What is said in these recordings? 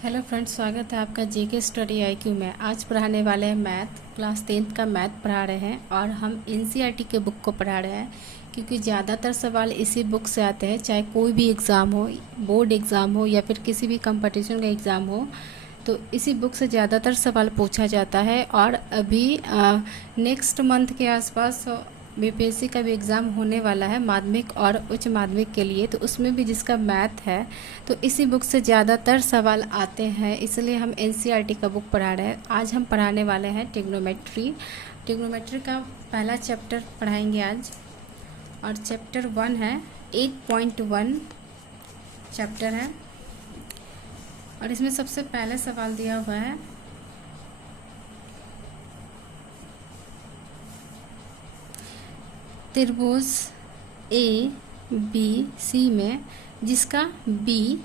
Hello friends, स्वागत है आपका जेके स्टडी आईक्यू में। आज पढ़ाने वाले हैं मैथ। क्लास 10th का मैथ पढ़ा रहे हैं और हम एनसीईआरटी के बुक को पढ़ा रहे हैं क्योंकि ज़्यादातर सवाल इसी बुक से आते हैं। चाहे कोई भी एग्ज़ाम हो, बोर्ड एग्ज़ाम हो या फिर किसी भी कंपटीशन का एग्ज़ाम हो, तो इसी बुक से ज़्यादातर सवाल पूछा जाता है। और अभी नेक्स्ट मंथ के आसपास बीपीएससी का भी एग्ज़ाम होने वाला है, माध्यमिक और उच्च माध्यमिक के लिए, तो उसमें भी जिसका मैथ है तो इसी बुक से ज़्यादातर सवाल आते हैं, इसलिए हम एनसीईआरटी का बुक पढ़ा रहे हैं। आज हम पढ़ाने वाले हैं ट्रिग्नोमेट्री का पहला चैप्टर पढ़ाएंगे आज, और चैप्टर 1 है 8.1 चैप्टर है। और इसमें सबसे पहले सवाल दिया हुआ है त्रिभुज ए बी सी में जिसका बी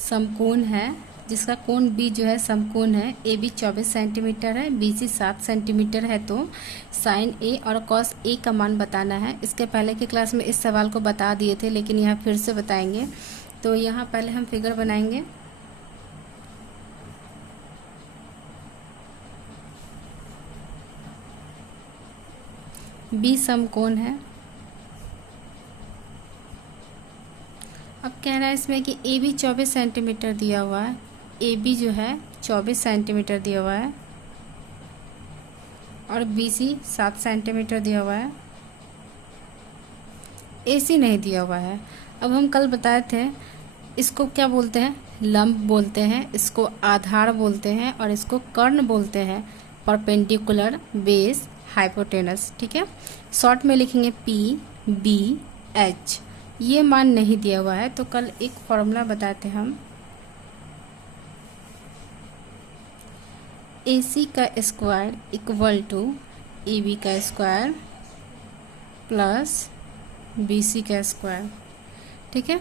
समकोण है, जिसका कोण बी जो है समकोण है, ए बी 24 सेंटीमीटर है, बी सी 7 सेंटीमीटर है, तो साइन ए और कॉस ए का मान बताना है। इसके पहले की क्लास में इस सवाल को बता दिए थे, लेकिन यहाँ फिर से बताएंगे। तो यहाँ पहले हम फिगर बनाएंगे। बी समकोण है। अब कह रहा है इसमें कि ए बी 24 सेंटीमीटर दिया हुआ है, ए बी जो है 24 सेंटीमीटर दिया हुआ है और बी सी 7 सेंटीमीटर दिया हुआ है, ए सी नहीं दिया हुआ है। अब हम कल बताए थे इसको क्या बोलते हैं, लंब बोलते हैं, इसको आधार बोलते हैं और इसको कर्ण बोलते हैं, परपेंडिकुलर बेस हाइपोटेनस। ठीक है, शॉर्ट में लिखेंगे पी बी एच। ये मान नहीं दिया हुआ है, तो कल एक फॉर्मूला बताए थे हम, ए सी का square equal to A B का स्क्वायर प्लस बी सी का स्क्वायर। ठीक है,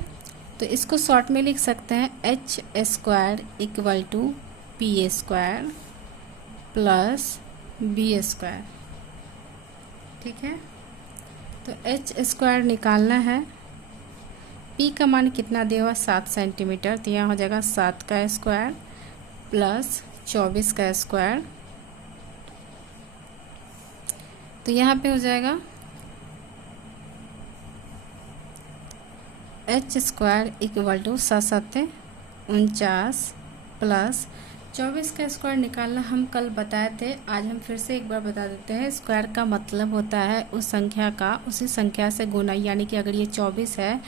तो इसको शॉर्ट में लिख सकते हैं H square equal to P A square plus B square. ठीक है, तो एच स्क्वायर निकालना है। पी का मान कितना दिया हुआ, 7 सेंटीमीटर, तो यहाँ हो जाएगा 7 का स्क्वायर प्लस 24 का स्क्वायर, तो यहाँ पे हो जाएगा H square equal to 7 × 49 plus 24 का स्क्वायर निकालना हम कल बताए थे, आज हम फिर से एक बार बता देते हैं। स्क्वायर का मतलब होता है उस संख्या का उसी संख्या से गुना, यानी कि अगर ये 24 है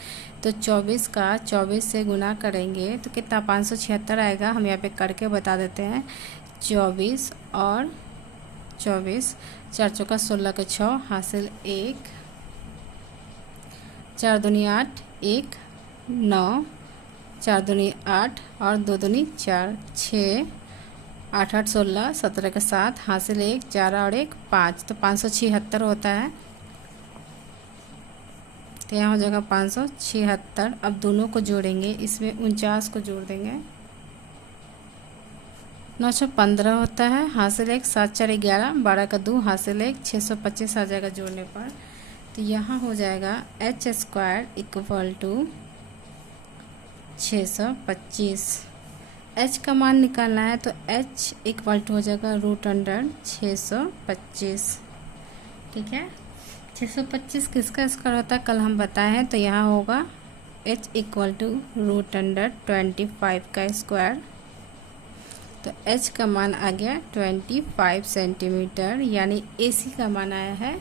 तो 24 का 24 से गुना करेंगे तो कितना 576 आएगा। हम यहाँ पे करके बता देते हैं, 24 और 24, 4 चौका 16 के 6 हासिल 1, 4 दूनी 8, 1 9, 4 दूनी 8 और 2 दूनी 4, 6 8 8 16, 17 के 7 हासिल 1, 4 और 1 5, तो 576 होता है। तो यहाँ हो जाएगा 576। अब दोनों को जोड़ेंगे, इसमें 49 को जोड़ देंगे, 9 6 15 होता है, हासिल 1, 7 4 11, 12 का 2 हासिल 1, 625 आ जाएगा जोड़ने पर। तो यहाँ हो जाएगा H square equal to 625। H का मान निकालना है, तो एच इक्वल टू हो जाएगा √625। ठीक है, 625 किसका स्क्वायर होता है कल हम बताए हैं, तो यहाँ होगा एच इक्वल टू √25 का स्क्वायर। तो एच का मान आ गया 25 सेंटीमीटर, यानी ए सी का मान आया है,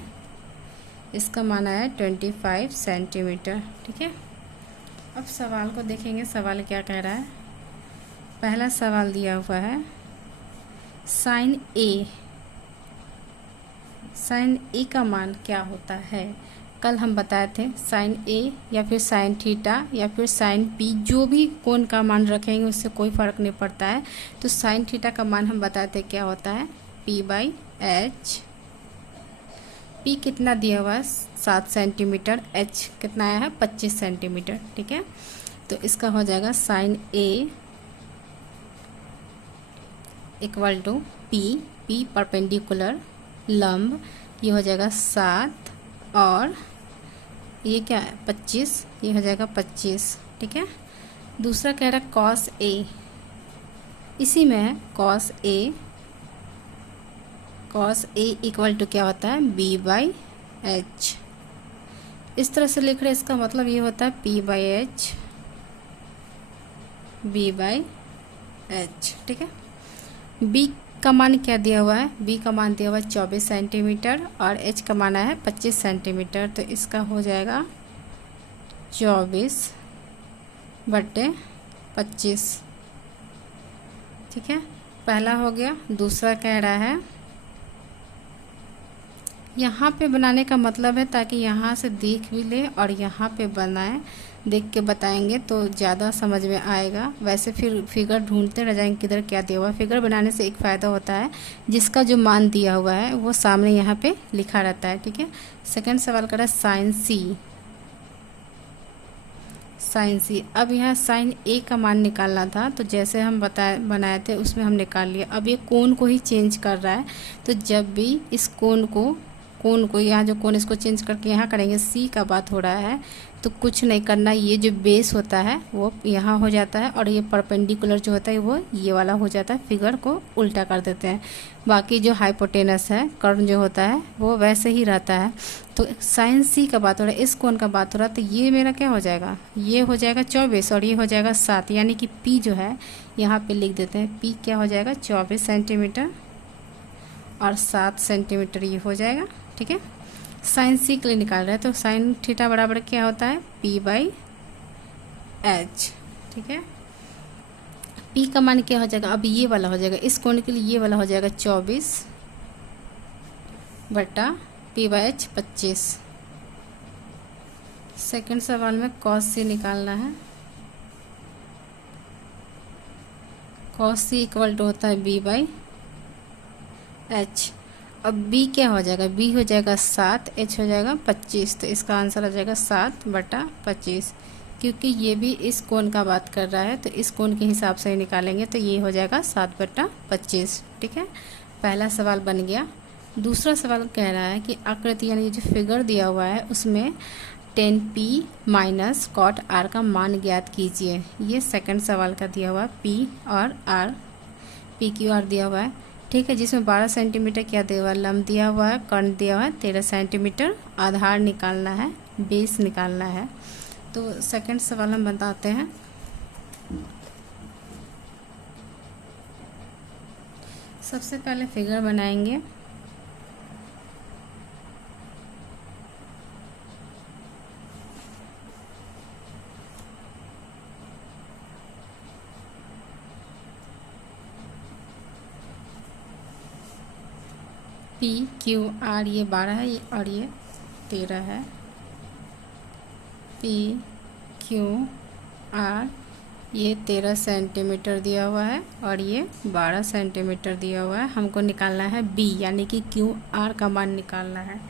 इसका मान आया 25 सेंटीमीटर। ठीक है, अब सवाल को देखेंगे, सवाल क्या कह रहा है। पहला सवाल दिया हुआ है साइन ए का मान क्या होता है। कल हम बताए थे साइन ए या फिर साइन थीटा या फिर साइन पी, जो भी कोण का मान रखेंगे उससे कोई फ़र्क नहीं पड़ता है। तो साइन थीटा का मान हम बताए थे क्या होता है, p/h। पी कितना दिया हुआ है 7 सेंटीमीटर, एच कितना आया है 25 सेंटीमीटर। ठीक है, तो इसका हो जाएगा sine A equal to P perpendicular लंब, ये हो जाएगा 7 और ये क्या है 25, ये हो जाएगा 25। ठीक है, दूसरा कह रहा है कॉस ए इसी में है कॉस ए इक्वल टू क्या होता है b/h। इस तरह से लिख रहे हैं, इसका मतलब ये होता है p/h b/h। ठीक है। b का मान क्या दिया हुआ है, b का मान दिया हुआ है 24 सेंटीमीटर और h का मान है 25 सेंटीमीटर। तो इसका हो जाएगा 24/25। ठीक है, पहला हो गया। दूसरा कह रहा है, यहाँ पे बनाने का मतलब है ताकि यहाँ से देख भी ले और यहाँ पे बनाए, देख के बताएंगे तो ज़्यादा समझ में आएगा। वैसे फिर फिगर ढूंढते रह जाएंगे किधर क्या दिया हुआ है। फिगर बनाने से एक फ़ायदा होता है, जिसका जो मान दिया हुआ है वो सामने यहाँ पे लिखा रहता है। ठीक है। सेकंड सवाल कर रहा है साइन सी। अब यहाँ साइन ए का मान निकालना था, तो जैसे हम बनाए थे उसमें हम निकाल लिया। अब ये कोण को ही चेंज कर रहा है, तो जब भी इस कोण को यहाँ जो कोण इसको चेंज करके यहाँ करेंगे, सी का बात हो रहा है तो कुछ नहीं करना। ये जो बेस होता है वो यहाँ हो जाता है और ये परपेंडिकुलर जो होता है वो ये वाला हो जाता है। फिगर को उल्टा कर देते हैं। बाकी जो हाइपोटेनस है, कर्ण जो होता है वो वैसे ही रहता है। तो साइन सी का बात हो रहा है, इस कोण का बात हो रहा है, तो ये मेरा क्या हो जाएगा, ये हो जाएगा 24 और ये हो जाएगा 7। यानी कि पी जो है यहाँ पे लिख देते हैं, पी क्या हो जाएगा 24 सेंटीमीटर और 7 सेंटीमीटर ये हो जाएगा। ठीक है। साइन सी के लिए निकाल रहे हैं, तो साइन थीटा बराबर क्या होता है p/h। ठीक है। p का मान क्या हो जाएगा, अब ये वाला हो जाएगा, इस कोण के लिए ये वाला हो जाएगा 24/p/h 25। सेकंड सवाल में कॉस सी निकालना है। कॉस सी इक्वल टू होता है b/h। अब b क्या हो जाएगा, b हो जाएगा 7, h हो जाएगा 25। तो इसका आंसर आ जाएगा 7/25। क्योंकि ये भी इस कोण का बात कर रहा है तो इस कोण के हिसाब से ही निकालेंगे, तो ये हो जाएगा 7/25। ठीक है, पहला सवाल बन गया। दूसरा सवाल कह रहा है कि आकृति यानी जो फिगर दिया हुआ है उसमें 10p माइनस कॉट r का मान ज्ञात कीजिए। ये सेकंड सवाल का दिया हुआ है, p और r, p q r दिया हुआ है। ठीक है, जिसमें 12 सेंटीमीटर क्या दिया हुआ है, लंब दिया हुआ है, कर्ण दिया हुआ है 13 सेंटीमीटर। आधार निकालना है, बेस निकालना है। तो सेकंड सवाल हम बताते हैं। सबसे पहले फिगर बनाएंगे। P Q R ये 12 है और ये 13 है। P Q R ये 13 सेंटीमीटर दिया हुआ है और ये 12 सेंटीमीटर दिया हुआ है। हमको निकालना है B यानी कि Q R का मान निकालना है।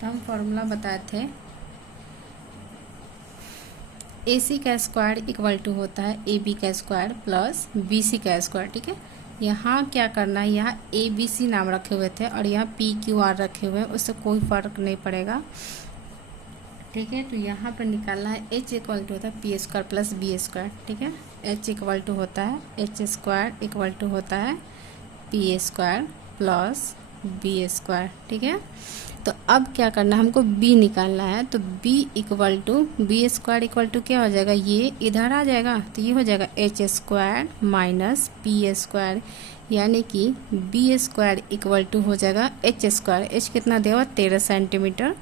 तो हम फॉर्मूला बताए थे, AC का स्क्वायर इक्वल टू होता है AB का स्क्वायर प्लस BC का स्क्वायर। ठीक है, यहाँ क्या करना है, यहाँ ABC नाम रखे हुए थे और यहाँ PQR रखे हुए हैं, उससे कोई फ़र्क नहीं पड़ेगा। ठीक है, तो यहाँ पर निकालना है H इक्वल टू होता है P square plus B square. ठीक है, H इक्वल टू होता है H स्क्वायर इक्वल टू होता है P square plus B square. ठीक है, तो अब क्या करना है, हमको B निकालना है। तो B equal to B square equal to क्या हो जाएगा, ये इधर आ जाएगा तो ये हो जाएगा H square minus P square, यानी कि B स्क्वायर इक्वल टू हो जाएगा H स्क्वायर। H कितना दिया हुआ 13 सेंटीमीटर,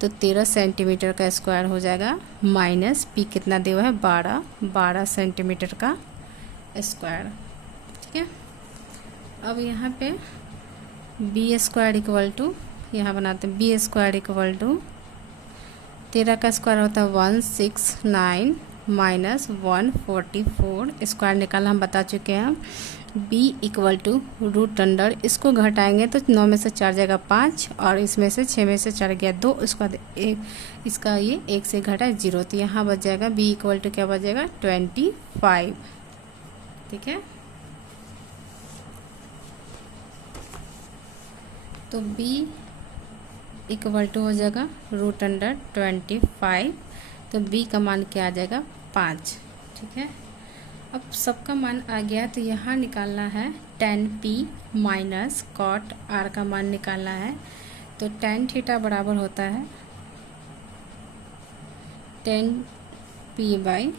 तो 13 सेंटीमीटर का स्क्वायर हो जाएगा माइनस P कितना दिया हुआ है 12 सेंटीमीटर का स्क्वायर। ठीक है, अब यहाँ पे B स्क्वायर इक्वल टू यहाँ बनाते हैं B स्क्वायर इक्वल टू 13 का स्क्वायर होता है 169 माइनस 144 स्क्वायर निकालना हम बता चुके हैं। B equal to root under, इसको घटाएंगे तो 9 में से 4 जाएगा 5 और इसमें से 6 में से 4 गया 2, उसके बाद एक इसका ये 1 से घटा 0, तो यहाँ बच जाएगा B इक्वल टू क्या बच जाएगा 25। ठीक है, तो B इक्वल टू हो जाएगा रूट अंडर 25। तो B का मान क्या आ जाएगा 5। ठीक है, अब सबका मान आ गया, तो यहाँ निकालना है tan p minus cot r का मान निकालना है। तो tan थीटा बराबर होता है tan p by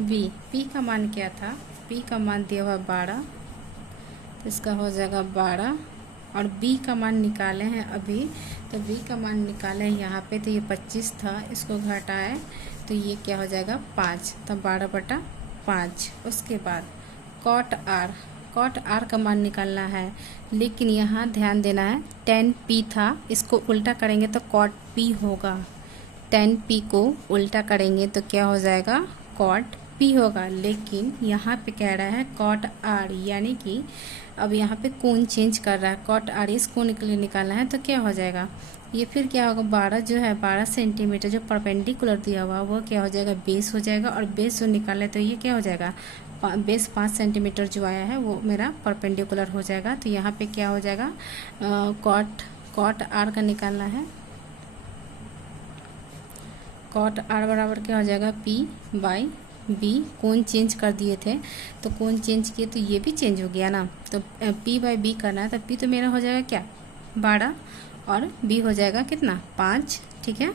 b। p का मान क्या था, p का मान दिया हुआ 12, तो इसका हो जाएगा 12। और b का मान निकाले हैं अभी, तो b का मान निकाले हैं यहाँ पे, तो ये 25 था, इसको घटाए तो ये क्या हो जाएगा 5, तो 12/5। उसके बाद cot r का मान निकालना है, लेकिन यहाँ ध्यान देना है tan p था, इसको उल्टा करेंगे तो cot p होगा। tan p को उल्टा करेंगे तो क्या हो जाएगा cot p होगा। लेकिन यहाँ पे कह रहा है cot r, यानी कि अब यहाँ पे कोण चेंज कर रहा है, cot r इस कोण के लिए निकालना है, तो क्या हो जाएगा ये फिर क्या होगा 12 जो है 12 सेंटीमीटर जो परपेंडिकुलर दिया हुआ वो क्या हो जाएगा बेस हो जाएगा। और बेस जो निकाले तो ये क्या हो जाएगा बेस 5 सेंटीमीटर जो आया है वो मेरा परपेंडिकुलर हो जाएगा। तो यहाँ पे क्या हो जाएगा cot r का निकालना है। cot r बराबर क्या हो जाएगा p बाई b। कोण चेंज कर दिए थे तो कोण चेंज किए तो ये भी चेंज हो गया ना, तो p बाई b करना है, तो p तो मेरा हो जाएगा क्या 12 और b हो जाएगा कितना 5। ठीक है,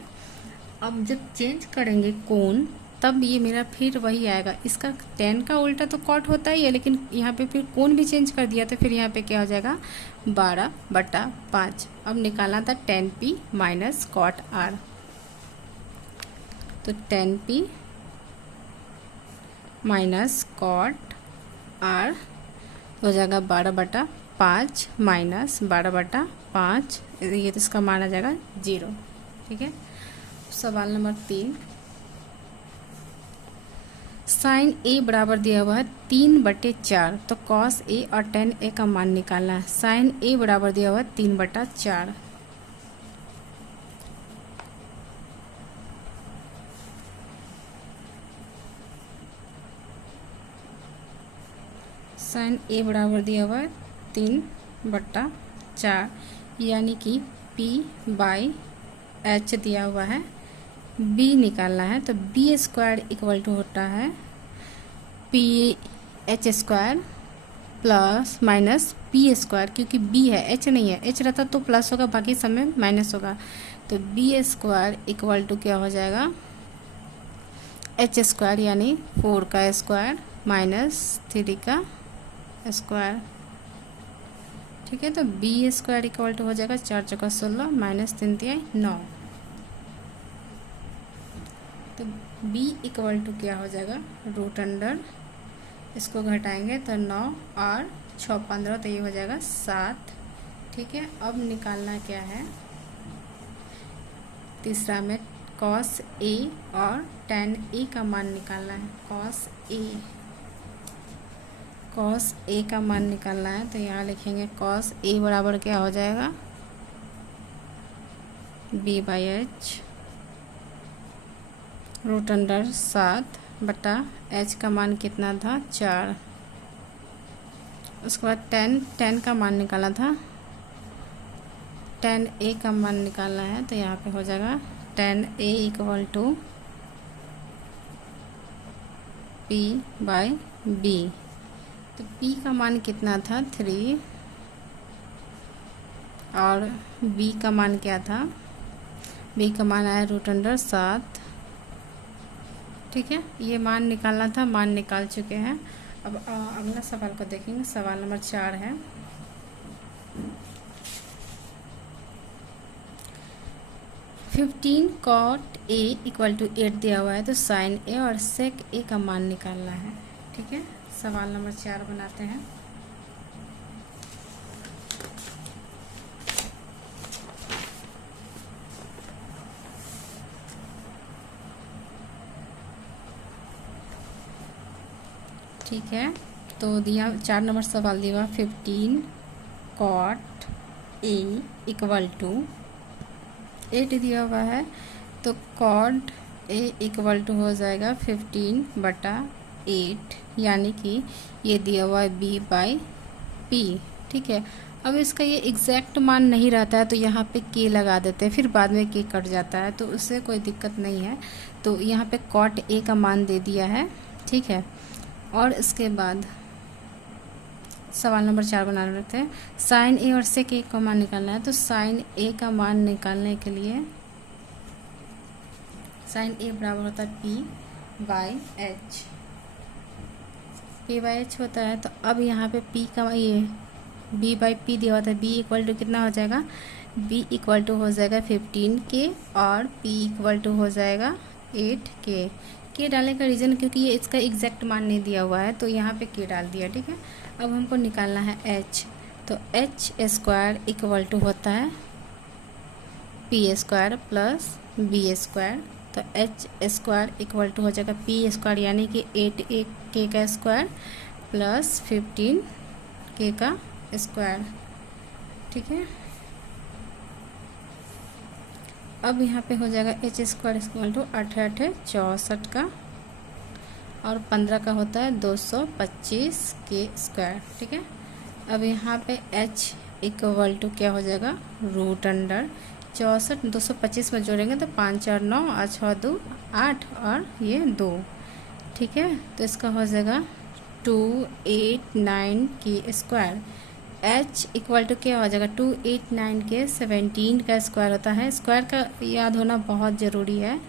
अब जब चेंज करेंगे कोण तब ये मेरा फिर वही आएगा। इसका tan का उल्टा तो cot होता ही है, लेकिन यहाँ पे फिर कोण भी चेंज कर दिया तो फिर यहाँ पे क्या हो जाएगा 12/5। अब निकालना था tan p minus cot r, तो tan p minus cot r हो जाएगा 12/5 माइनस 12/5, ये तो इसका मान आ जाएगा 0। ठीक है, सवाल नंबर 3, साइन a बराबर दिया हुआ है 3/4, तो cos a और tan a का मान निकालना है। साइन a बराबर दिया हुआ है 3/4, साइन a बराबर दिया हुआ है 3/4, यानी कि p बाई h दिया हुआ है, b निकालना है। तो b स्क्वायर इक्वल टू होता है p h square plus minus p square, क्योंकि b है h नहीं है, h रहता तो प्लस होगा, बाकी सब में माइनस होगा। तो b स्क्वायर इक्वल टू क्या हो जाएगा h स्क्वायर, यानी 4 का स्क्वायर माइनस 3 का स्क्वायर। ठीक है, तो b स्क्वायर इक्वल टू हो जाएगा 4 चौका 16 माइनस 3 तिहाई 9। तो b इक्वल टू क्या हो जाएगा रूट अंडर, इसको घटाएंगे तो 9 और 6 15, तो ये हो जाएगा 7। ठीक है, अब निकालना क्या है तीसरा में cos a और tan a का मान निकालना है। cos a का मान निकालना है, तो यहाँ लिखेंगे cos a बराबर क्या हो जाएगा b by H root under 7/h का मान कितना था 4। उसके बाद tan का मान निकाला था, tan a का मान निकालना है, तो यहाँ पे हो जाएगा tan a equal to p by b। तो p का मान कितना था 3 और b का मान क्या था, b का मान आया रूट अंडर 7। ठीक है, ये मान निकालना था, मान निकाल चुके हैं। अब अगला सवाल को देखेंगे, सवाल नंबर 4 है। cot a इक्वल टू 8 दिया हुआ है, तो साइन a और sec a का मान निकालना है। ठीक है, सवाल नंबर 4 बनाते हैं। ठीक है, तो दिया 4 नंबर सवाल दिया 15 cot a इक्वल टू 8 दिया हुआ है, तो cot a इक्वल टू हो जाएगा 15/8, यानी कि ये दिया हुआ है b बाई p। ठीक है, अब इसका ये एग्जैक्ट मान नहीं रहता है तो यहाँ पे k लगा देते हैं, फिर बाद में k कट जाता है, तो उससे कोई दिक्कत नहीं है। तो यहाँ पे cot a का मान दे दिया है। ठीक है, और इसके बाद सवाल नंबर 4 बना लेते हैं। साइन ए और सेक ए का मान निकालना है। तो साइन ए का मान निकालने के लिए साइन ए बराबर होता है p/h। p/h होता है। तो अब यहाँ पे p का ये b/p दिया होता है। b इक्वल टू कितना हो जाएगा, b इक्वल टू हो जाएगा 15k और p इक्वल टू हो जाएगा 8k। के डालने का रीज़न क्योंकि ये इसका एग्जैक्ट मान नहीं दिया हुआ है, तो यहाँ पे के डाल दिया। ठीक है, अब हमको निकालना है h। तो h स्क्वायर इक्वल टू होता है p square plus b square. तो h स्क्वायर इक्वल टू हो जाएगा p स्क्वायर यानी कि 8k का स्क्वायर प्लस 15k का स्क्वायर। ठीक है, अब यहाँ पे हो जाएगा h स्क्वायर इक्वल टू 8 64 का और 15 का होता है 225 के स्क्वायर। ठीक है, अब यहाँ पे h इक्वल टू क्या हो जाएगा, रूट अंडर 64 225 में जोड़ेंगे तो 5 और 9 और 6 2 8 और ये 2। ठीक है, तो इसका हो जाएगा 289 के स्क्वायर। h इक्वल टू क्या हो जाएगा, 289 के 17 का स्क्वायर होता है। स्क्वायर का याद होना बहुत ज़रूरी है,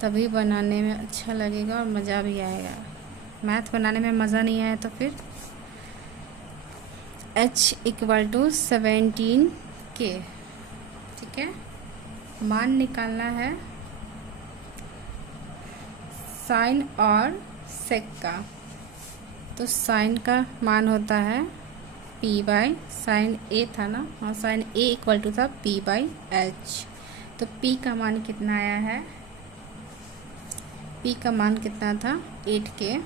तभी बनाने में अच्छा लगेगा और मज़ा भी आएगा। मैथ बनाने में मज़ा नहीं आया तो फिर h इक्वल टू 17k। ठीक है, मान निकालना है साइन और सेक का। तो साइन का मान होता है p/ साइन a था ना, और साइन a इक्वल टू था p/h। तो p का मान कितना आया है, p का मान कितना था 8k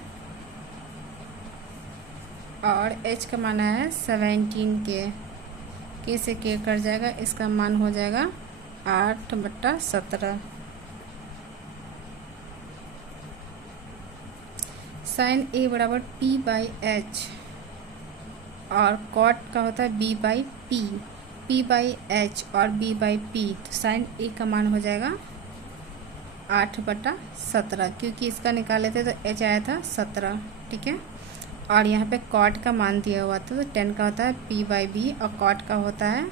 और h का मान आया है 17k। k से k कट जाएगा, इसका मान हो जाएगा 8/17। साइन a बराबर p/h और कॉट का होता है b/p। p/h और b/p, तो साइन a का मान हो जाएगा 8/17 क्योंकि इसका निकाले थे तो h आया था 17। ठीक है, और यहाँ पे कॉट का मान दिया हुआ था तो 10 का होता है p/b और कॉट का होता है,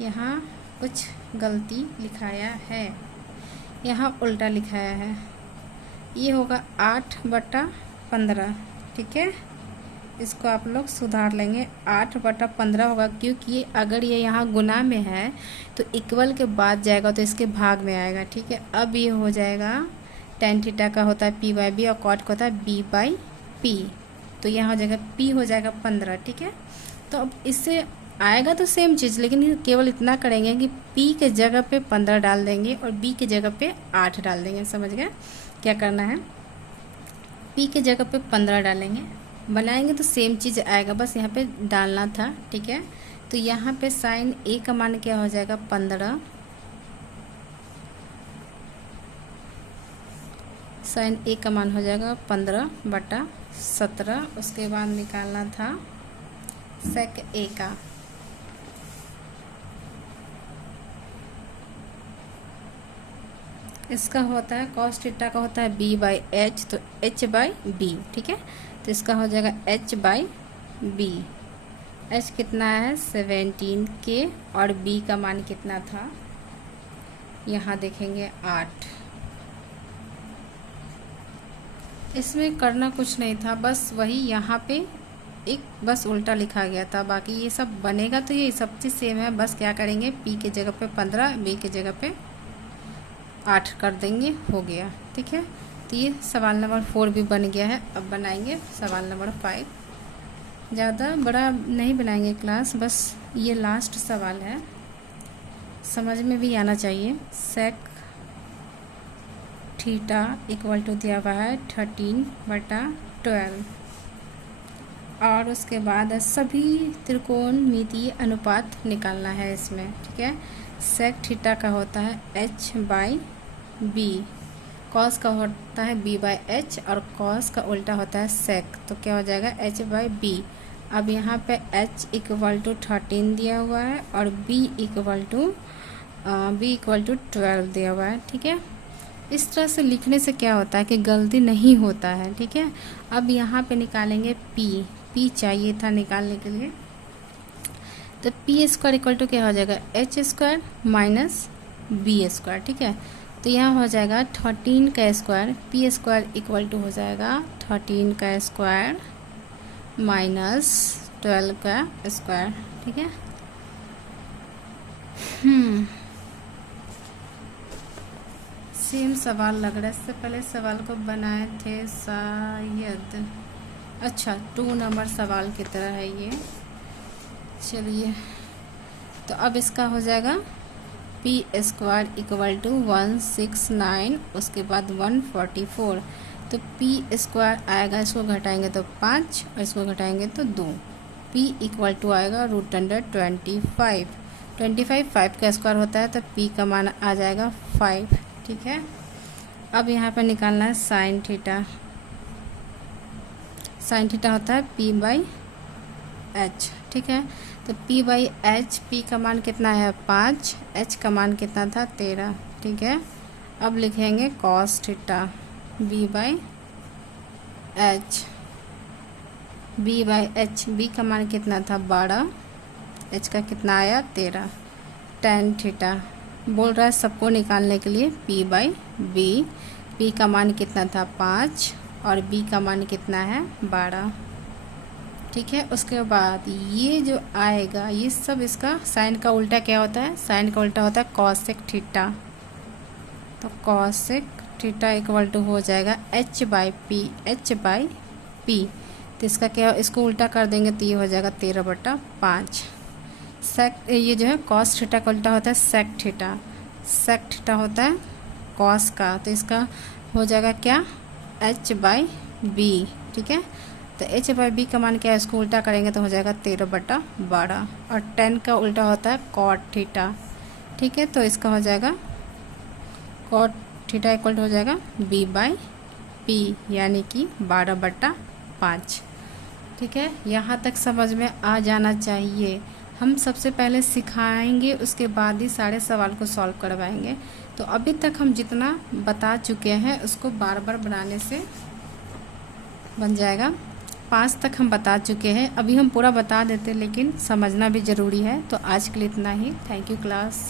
यहाँ कुछ गलती लिखाया है, यहाँ उल्टा लिखाया है, ये होगा 8/15। ठीक है, इसको आप लोग सुधार लेंगे, 8/15 होगा क्योंकि अगर ये यहाँ गुना में है तो इक्वल के बाद जाएगा तो इसके भाग में आएगा। ठीक है, अब ये हो जाएगा tan थीटा का होता है p/b और कॉट का होता है b/p। तो यहाँ हो जाएगा p हो जाएगा 15। ठीक है, तो अब इससे आएगा तो सेम चीज़, लेकिन केवल इतना करेंगे कि p के जगह पे 15 डाल देंगे और b के जगह पे 8 डाल देंगे। समझ गए क्या करना है, p के जगह पे 15 डालेंगे, बनाएंगे तो सेम चीज़ आएगा, बस यहाँ पे डालना था। ठीक है, तो यहाँ पे साइन a का मान क्या हो जाएगा 15, साइन a का मान हो जाएगा 15/17। उसके बाद निकालना था सेक a का। इसका होता है कॉस थीटा का होता है b/h, तो h/b। ठीक है, तो इसका हो जाएगा h/b। h कितना है 17k और b का मान कितना था, यहाँ देखेंगे 8। इसमें करना कुछ नहीं था, बस वही यहाँ पे एक बस उल्टा लिखा गया था, बाकी ये सब बनेगा तो ये सब चीज़ सेम है। बस क्या करेंगे, p के जगह पे 15, b के जगह पे 8 कर देंगे, हो गया। ठीक है, तो ये सवाल नंबर 4 भी बन गया है। अब बनाएंगे सवाल नंबर 5। ज़्यादा बड़ा नहीं बनाएंगे क्लास, बस ये लास्ट सवाल है, समझ में भी आना चाहिए। सेक थीटा इक्वल टू दिया हुआ है 13/12 और उसके बाद सभी त्रिकोणमितीय अनुपात निकालना है इसमें। ठीक है, सेक थीटा का होता है h/b, कॉस का होता है b/h और कॉस का उल्टा होता है सेक, तो क्या हो जाएगा h/b। अब यहाँ पे h इक्वल टू 13 दिया हुआ है और b इक्वल टू 12 दिया हुआ है। ठीक है, इस तरह से लिखने से क्या होता है कि गलती नहीं होता है, ठीक है। अब यहाँ पे निकालेंगे पी चाहिए था निकालने के लिए, तो पी स्क्वायर इक्वल टू क्या हो जाएगा, H square minus B square, ठीक है। तो यहाँ हो जाएगा 13 का square, P square equal to हो जाएगा 13 का स्क्वायर माइनस 12 का स्क्वायर, ठीक है। सेम सवाल लग रहा है, इससे पहले सवाल को बनाए थे शायद, अच्छा 2 नंबर सवाल की तरह है ये। चलिए, तो अब इसका हो जाएगा पी स्क्वायर इक्वल टू 169, उसके बाद 144, तो पी स्क्वायर आएगा, इसको घटाएंगे तो 5 और इसको घटाएंगे तो 2, पी इक्वल टू आएगा √25, 5 का स्क्वायर होता है तो पी का मान आ जाएगा 5, ठीक है। अब यहाँ पर निकालना है साइन थीटा, साइन थीटा होता है पी बाई एच, ठीक है। तो पी बाई एच, पी का मान कितना है 5, एच का मान कितना था 13, ठीक है। अब लिखेंगे cos theta B by H, B by H, B का मान कितना था 12, एच का कितना आया 13, टेन थीटा बोल रहा है सबको निकालने के लिए पी बाई बी, पी का मान कितना था 5 और बी का मान कितना है 12, ठीक है। उसके बाद ये जो आएगा ये सब, इसका साइन का उल्टा क्या होता है, साइन का उल्टा होता है कॉसेक थीटा, तो कॉसेक थीटा इक्वल टू हो जाएगा H by P, H by P, तो इसका क्या, इसको उल्टा कर देंगे तो ये हो जाएगा 13/5। सेक, ये जो है कॉस थीटा का उल्टा होता है सेक थीटा, सेक थीटा होता है कॉस का, तो इसका हो जाएगा क्या एच बाई बी, ठीक है। तो एच बाई बी का मान क्या है, इसको उल्टा करेंगे तो हो जाएगा 13/12, और 10 का उल्टा होता है कॉट थीटा, ठीक है। तो इसका हो जाएगा कॉट थीटा इक्वल हो जाएगा बी बाई पी, यानी कि 12/5, ठीक है। यहाँ तक समझ में आ जाना चाहिए। हम सबसे पहले सिखाएंगे, उसके बाद ही सारे सवाल को सॉल्व करवाएंगे। तो अभी तक हम जितना बता चुके हैं उसको बार बार बनाने से बन जाएगा। 5 तक हम बता चुके हैं, अभी हम पूरा बता देते लेकिन समझना भी ज़रूरी है। तो आज के लिए इतना ही। Thank you class.